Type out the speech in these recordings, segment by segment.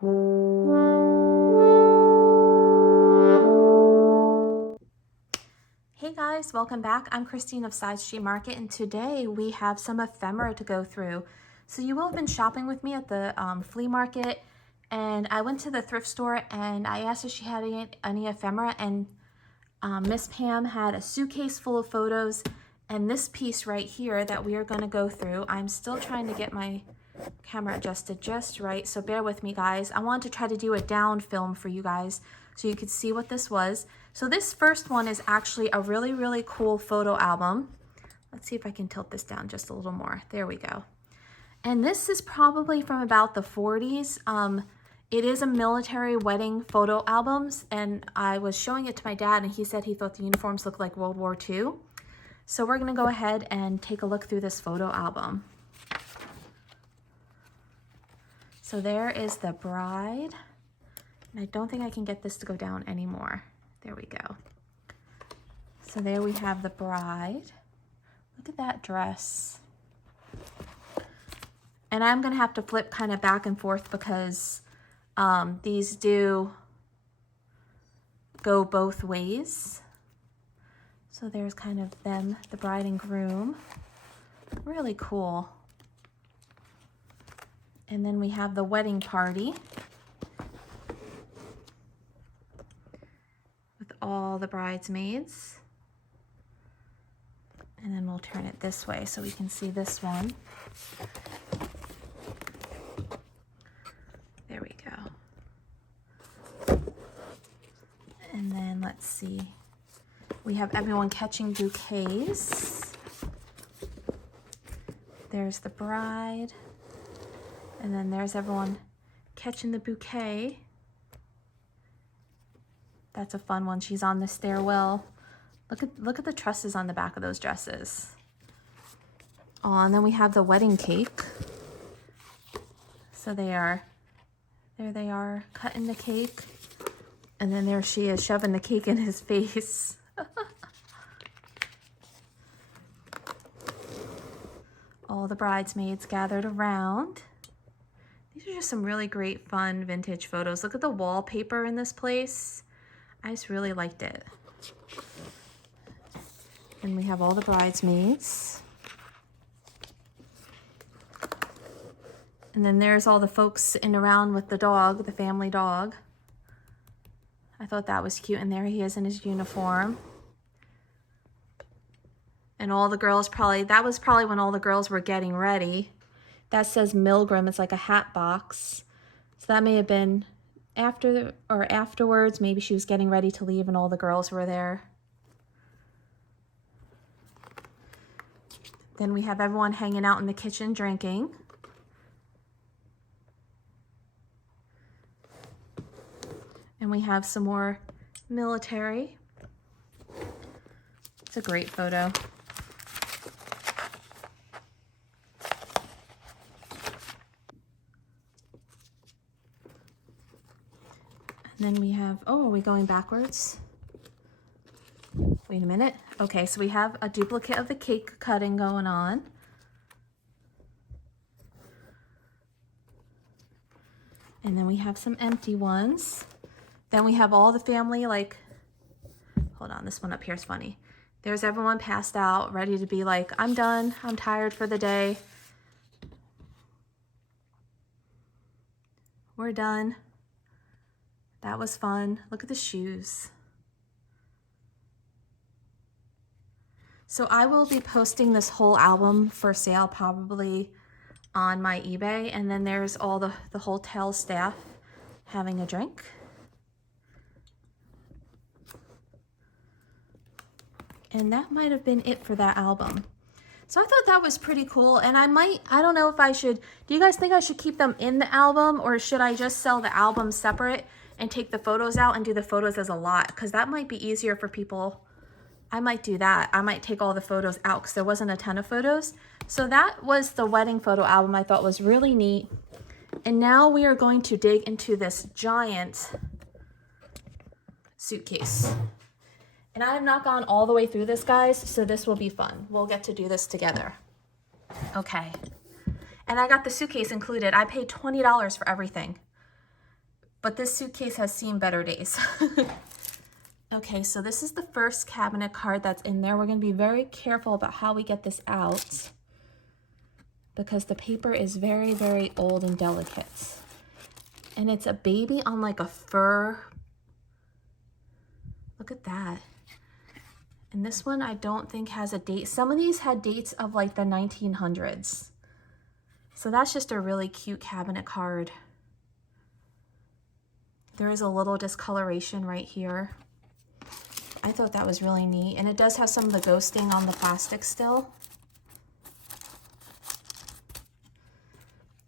Hey guys, welcome back. I'm Christine of Side Street Market, and today we have some ephemera to go through. So you will have been shopping with me at the flea market, and I went to the thrift store and I asked if she had any ephemera, and Miss Pam had a suitcase full of photos and this piece right here that we are going to go through. I'm still trying to get my camera adjusted just right, so bear with me guys. I wanted to try to do a down film for you guys so you could see what this was. So this first one is actually a really cool photo album. Let's see if I can tilt this down just a little more. There we go. And this is probably from about the 40s. It is a military wedding photo albums, and I was showing it to my dad and he said he thought the uniforms looked like World War II. So we're gonna go ahead and take a look through this photo album. So there is the bride. And I don't think I can get this to go down anymore. There we go. So there we have the bride. Look at that dress. And I'm gonna have to flip kind of back and forth because these do go both ways. So there's kind of them, the bride and groom. Really cool. And then we have the wedding party with all the bridesmaids. And then we'll turn it this way so we can see this one. There we go. And then let's see. We have everyone catching bouquets. There's the bride. And then there's everyone catching the bouquet. That's a fun one. She's on the stairwell. Look at the trusses on the back of those dresses. Oh, and then we have the wedding cake. So there they are, cutting the cake. And then there she is, shoving the cake in his face. All the bridesmaids gathered around. These are just some really great, fun, vintage photos. Look at the wallpaper in this place. I just really liked it. And we have all the bridesmaids. And then there's all the folks sitting around with the dog, the family dog. I thought that was cute. And there he is in his uniform. And all the girls that was probably when all the girls were getting ready. That says Milgram, it's like a hat box. So that may have been after or afterwards. Maybe she was getting ready to leave and all the girls were there. Then we have everyone hanging out in the kitchen drinking. And we have some more military. It's a great photo. And then we have, oh, are we going backwards? Wait a minute. Okay, so we have a duplicate of the cake cutting going on. And then we have some empty ones. Then we have all the family, like, hold on, this one up here is funny. There's everyone passed out, ready to be like, I'm done, I'm tired for the day. We're done. That was fun. Look at the shoes. So I will be posting this whole album for sale probably on my eBay. And then there's all the hotel staff having a drink. And that might have been it for that album. So I thought that was pretty cool. And I don't know if I should, do you guys think I should keep them in the album or should I just sell the album separate and take the photos out and do the photos as a lot? Because that might be easier for people. I might do that. I might take all the photos out because there wasn't a ton of photos. So that was the wedding photo album I thought was really neat. And now we are going to dig into this giant suitcase. And I have not gone all the way through this, guys, so this will be fun. We'll get to do this together. Okay. And I got the suitcase included. I paid $20 for everything. but this suitcase has seen better days. Okay, so this is the first cabinet card that's in there. We're going to be very careful about how we get this out because the paper is very, very old and delicate. And it's a baby on like a fur. Look at that. And this one I don't think has a date. Some of these had dates of like the 1900s. So that's just a really cute cabinet card. There is a little discoloration right here. I thought that was really neat. And it does have some of the ghosting on the plastic still.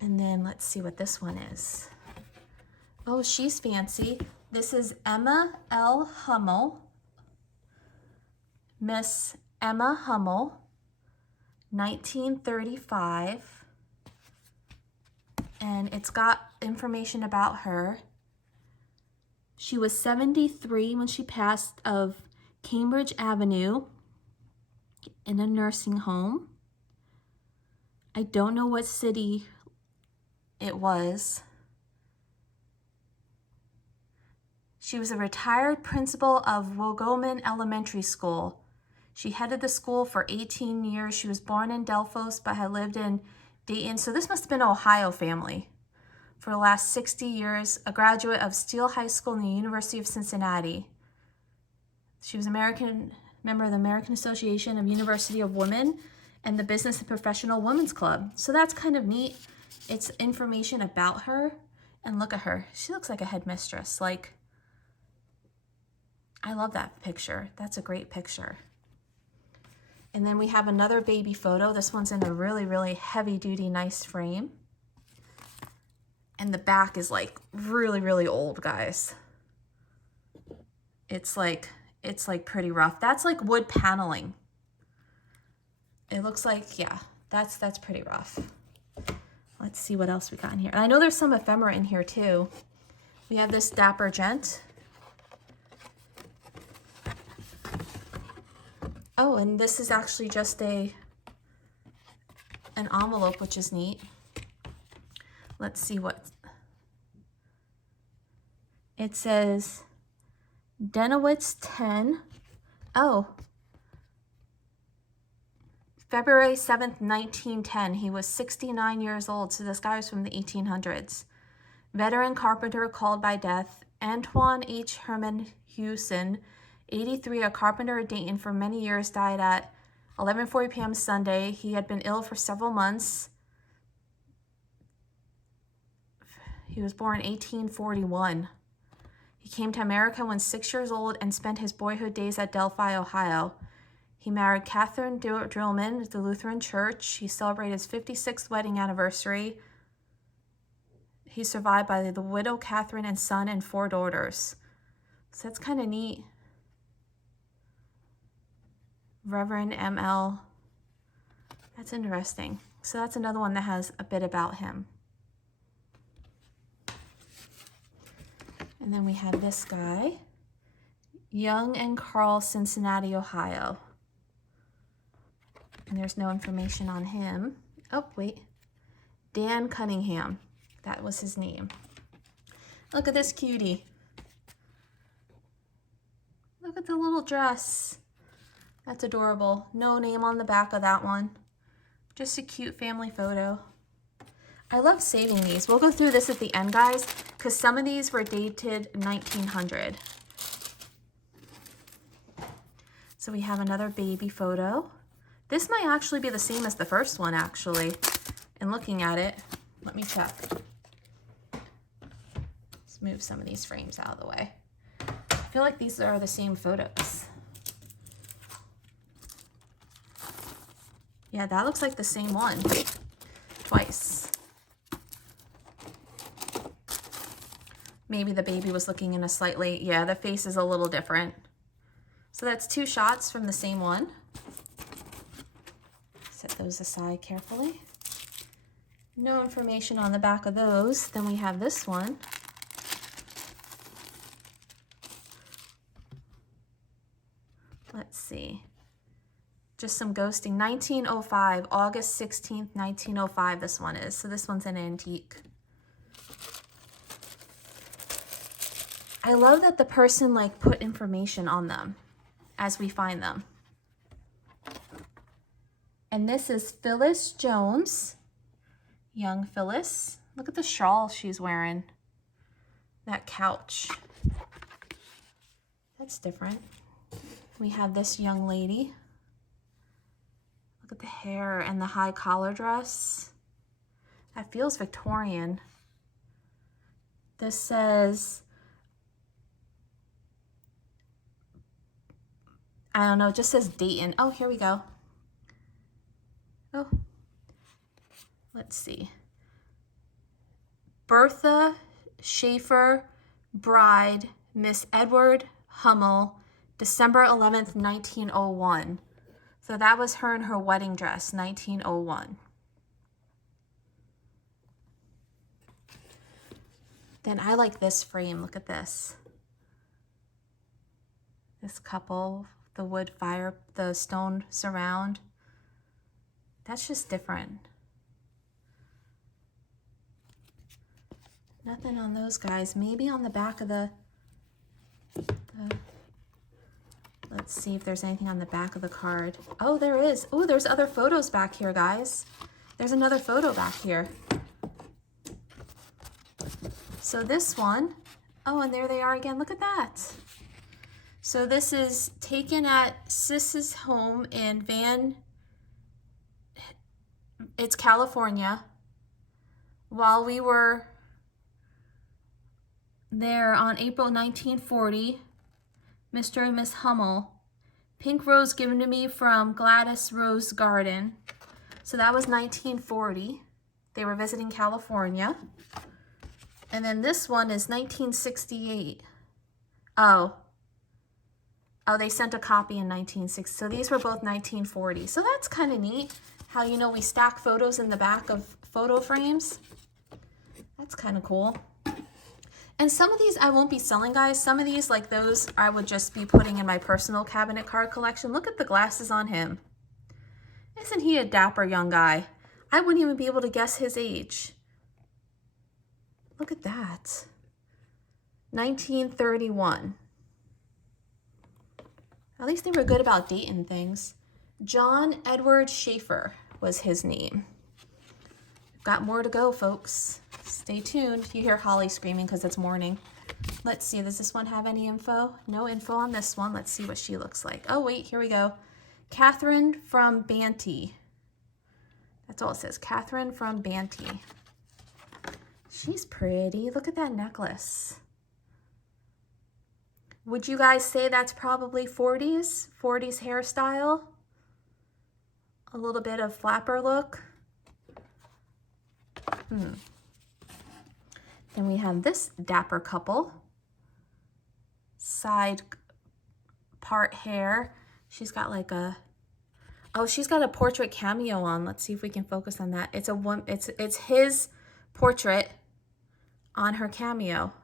And then let's see what this one is. Oh, she's fancy. This is Emma L. Hummel. Miss Emma Hummel, 1935. And it's got information about her. She was 73 when she passed of Cambridge Avenue in a nursing home. I don't know what city it was. She was a retired principal of Wogoman Elementary School. She headed the school for 18 years. She was born in Delphos but had lived in Dayton. So this must have been an Ohio family. For the last 60 years, a graduate of Steele High School and the University of Cincinnati. She was member of the American Association of University of Women and the Business and Professional Women's Club. So that's kind of neat. It's information about her. And look at her. She looks like a headmistress. Like, I love that picture. That's a great picture. And then we have another baby photo. This one's in a really, really heavy-duty, nice frame. And the back is like really, really old, guys. It's like pretty rough. That's like wood paneling. It looks like, yeah, that's pretty rough. Let's see what else we got in here. And I know there's some ephemera in here too. We have this Dapper Gent. Oh, and this is actually just an envelope, which is neat. Let's see what it says. Denowitz 10. Oh, February 7th, 1910. He was 69 years old, so this guy was from the 1800s. Veteran carpenter called by death. Antoine H. Herman Hewson, 83, a carpenter at Dayton for many years, died at 11:40 p.m. Sunday. He had been ill for several months. He was born in 1841. He came to America when 6 years old and spent his boyhood days at Delphi, Ohio. He married Catherine Drillman at the Lutheran Church. He celebrated his 56th wedding anniversary. He's survived by the widow Catherine and son and 4 daughters. So that's kind of neat. Reverend M.L. That's interesting. So that's another one that has a bit about him. And then we have this guy, Young and Carl, Cincinnati, Ohio. And there's no information on him. Oh, wait. Dan Cunningham. That was his name. Look at this cutie. Look at the little dress. That's adorable. No name on the back of that one. Just a cute family photo. I love saving these. We'll go through this at the end, guys, because some of these were dated 1900. So we have another baby photo. This might actually be the same as the first one, actually. And looking at it, let me check. Let's move some of these frames out of the way. I feel like these are the same photos. Yeah, that looks like the same one. Twice. Maybe the baby was looking in a slightly, yeah, the face is a little different. So that's 2 shots from the same one. Set those aside carefully. No information on the back of those. Then we have this one. Let's see. Just some ghosting. 1905, August 16th, 1905 this one is. So this one's an antique. I love that the person like put information on them as we find them. And this is Phyllis Jones, young Phyllis. Look at the shawl she's wearing. That couch. That's different. We have this young lady. Look at the hair and the high collar dress. That feels Victorian. This says, I don't know, it just says Dayton. Oh, here we go. Oh, let's see. Bertha Schaefer, bride, Miss Edward Hummel, December 11th, 1901. So that was her in her wedding dress, 1901. Then I like this frame. Look at this. This couple, the wood fire, the stone surround. That's just different. Nothing on those guys. Maybe on the back of the let's see if there's anything on the back of the card. Oh, there is. Oh, there's other photos back here, guys. There's another photo back here. So this one, oh, and there they are again. Look at that. So this is taken at Sis's home in it's California. While we were there on April 1940, Mr. and Miss Hummel. Pink rose given to me from Gladys Rose Garden. So that was 1940. They were visiting California. And then this one is 1968. Oh, they sent a copy in 1960. So these were both 1940. So that's kind of neat how, you know, we stack photos in the back of photo frames. That's kind of cool. And some of these I won't be selling, guys. Some of these, like those, I would just be putting in my personal cabinet card collection. Look at the glasses on him. Isn't he a dapper young guy? I wouldn't even be able to guess his age. Look at that. 1931. At least they were good about dating things. John Edward Schaefer was his name. Got more to go, folks. Stay tuned. You hear Holly screaming because it's morning. Let's see. Does this one have any info? No info on this one. Let's see what she looks like. Oh, wait. Here we go. Catherine from Banty. That's all it says. Catherine from Banty. She's pretty. Look at that necklace. Would you guys say that's probably 40s? 40s hairstyle? A little bit of flapper look? Then we have this dapper couple. Side part hair. She's got like a, oh, she's got a portrait cameo on. Let's see if we can focus on that. It's his portrait on her cameo.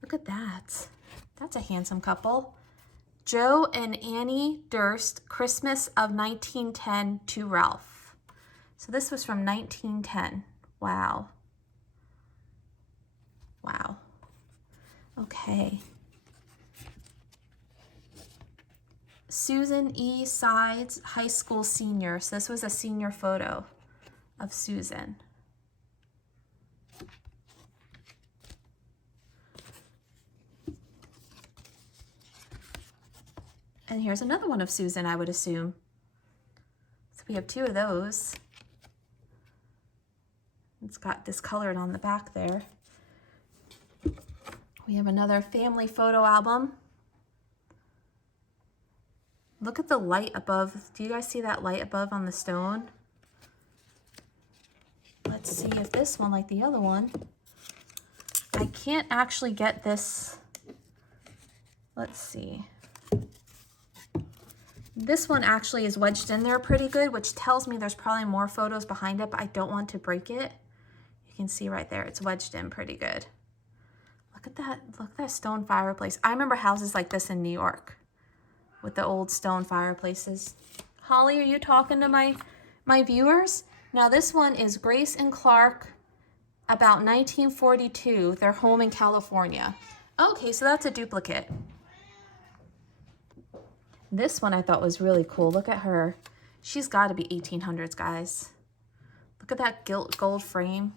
Look at that. That's a handsome couple. Joe and Annie Durst, Christmas of 1910 to Ralph. So this was from 1910. Wow. Wow. Okay. Susan E. Sides, high school senior. So this was a senior photo of Susan. And here's another one of Susan, I would assume. So we have two of those. It's got this colored on the back there. We have another family photo album. Look at the light above. Do you guys see that light above on the stone? Let's see if this one, like the other one, I can't actually get this. Let's see. This one actually is wedged in there pretty good, which tells me there's probably more photos behind it, but I don't want to break it. You can see right there, it's wedged in pretty good. Look at that stone fireplace. I remember houses like this in New York with the old stone fireplaces. Holly, are you talking to my viewers? Now this one is Grace and Clark, about 1942, their home in California. Okay, so that's a duplicate. This one I thought was really cool. Look at her. She's got to be 1800s, guys. Look at that gilt gold frame.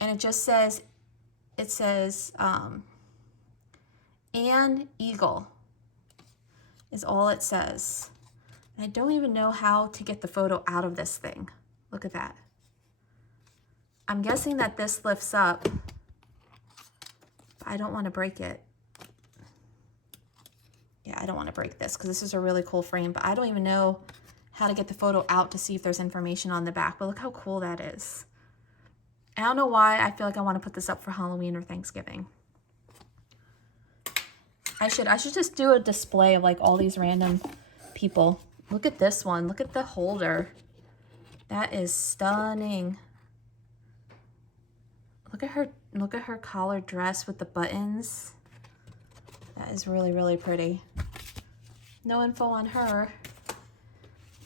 And it just says, Anne Eagle is all it says. And I don't even know how to get the photo out of this thing. Look at that. I'm guessing that this lifts up. I don't want to break it. Yeah, I don't want to break this because this is a really cool frame, but I don't even know how to get the photo out to see if there's information on the back, but look how cool that is. I don't know why I feel like I want to put this up for Halloween or Thanksgiving. I should just do a display of like all these random people. Look at this one. Look at the holder. That is stunning. Look at her collared dress with the buttons. That is really, really pretty. No info on her.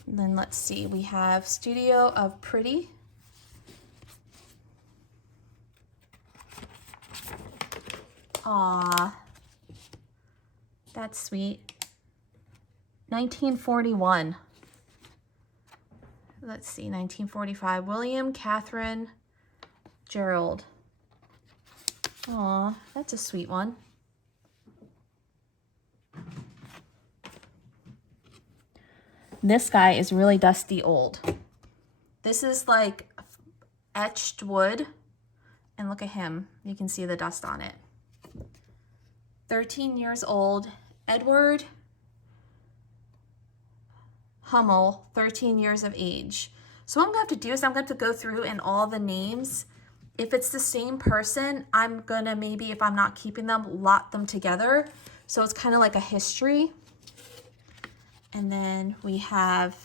And then let's see, we have Studio of Pretty. Aw, that's sweet. 1941. Let's see, 1945. William Catherine Gerald. Aw, that's a sweet one. This guy is really dusty old. This is like etched wood. And look at him. You can see the dust on it. 13 years old. Edward Hummel, 13 years of age. So what I'm going to have to do is I'm going to have to go through and all the names. If it's the same person, I'm going to maybe, if I'm not keeping them, lot them together. So it's kind of like a history. And then we have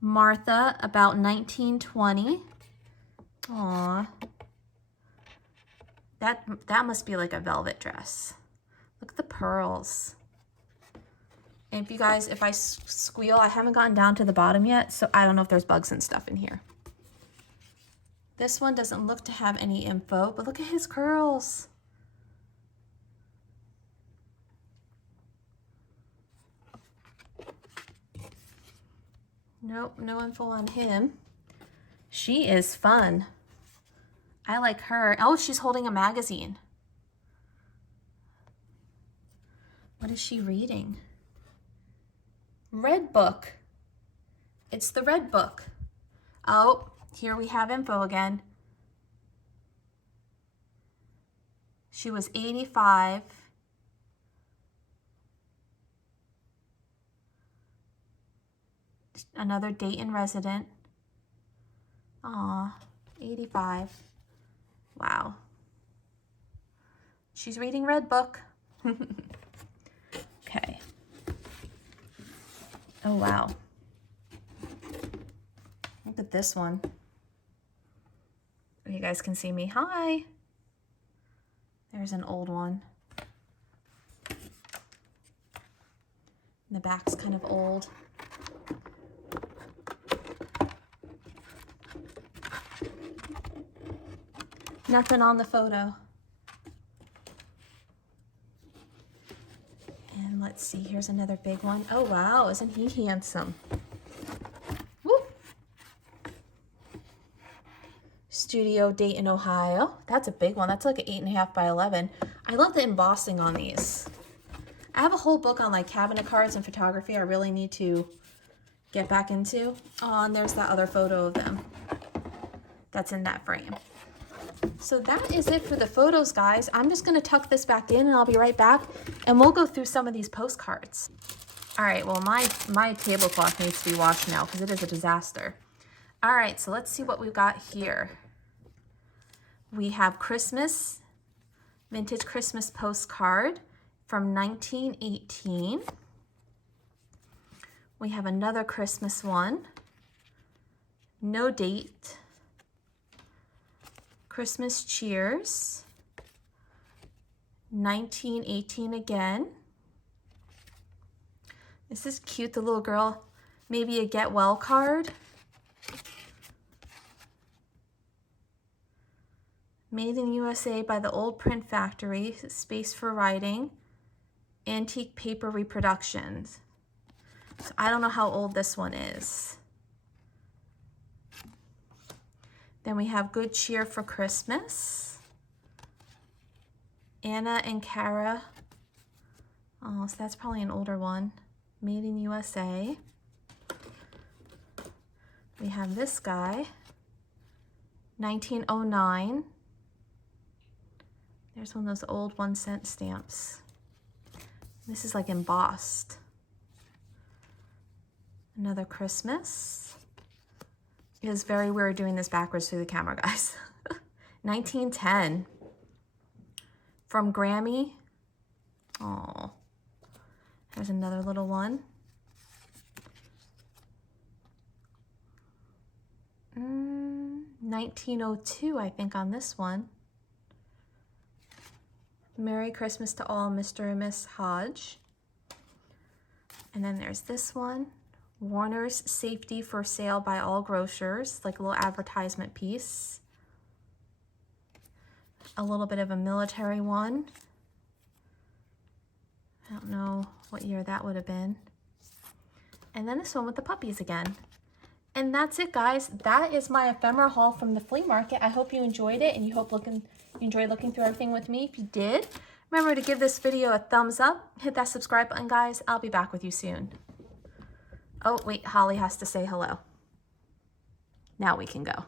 Martha, about 1920. Aw. That must be like a velvet dress. Look at the pearls. And if you guys, if I squeal, I haven't gotten down to the bottom yet, so I don't know if there's bugs and stuff in here. This one doesn't look to have any info, but look at his curls. Nope, no info on him. She is fun. I like her. Oh, she's holding a magazine. What is she reading? Red book. It's the red book. Oh, here we have info again. She was 85. Another Dayton resident. Aw, 85. Wow. She's reading red book. Okay. Oh, wow. Look at this one. You guys can see me. Hi. There's an old one. The back's kind of old. Nothing on the photo. And let's see, here's another big one. Oh wow, isn't he handsome? Woo! Studio, Dayton, Ohio. That's a big one. That's like an 8.5 by 11. I love the embossing on these. I have a whole book on like cabinet cards and photography I really need to get back into. Oh, and there's that other photo of them that's in that frame. So that is it for the photos, guys. I'm just going to tuck this back in and I'll be right back and we'll go through some of these postcards. All right, well, my tablecloth needs to be washed now because it is a disaster. All right, so let's see what we've got here. We have Christmas, vintage Christmas postcard from 1918. We have another Christmas one. No date. Christmas cheers, 1918 again. This is cute, the little girl, maybe a get well card. Made in USA by the Old Print Factory, Space for Writing, Antique Paper Reproductions. So I don't know how old this one is. Then we have Good Cheer for Christmas. Anna and Kara. Oh, so that's probably an older one. Made in USA. We have this guy. 1909. There's one of those old 1-cent stamps. This is like embossed. Another Christmas. It is very weird doing this backwards through the camera, guys. 1910. From Grammy. Oh, there's another little one. 1902, I think, on this one. Merry Christmas to all, Mr. and Miss Hodge. And then there's this one. Warner's Safety for Sale by All Grocers, like a little advertisement piece. A little bit of a military one. I don't know what year that would have been. And then this one with the puppies again. And that's it, guys. That is my ephemera haul from the flea market. I hope you enjoyed it, and you enjoyed looking through everything with me. If you did, remember to give this video a thumbs up. Hit that subscribe button, guys. I'll be back with you soon. Oh, wait, Holly has to say hello. Now we can go.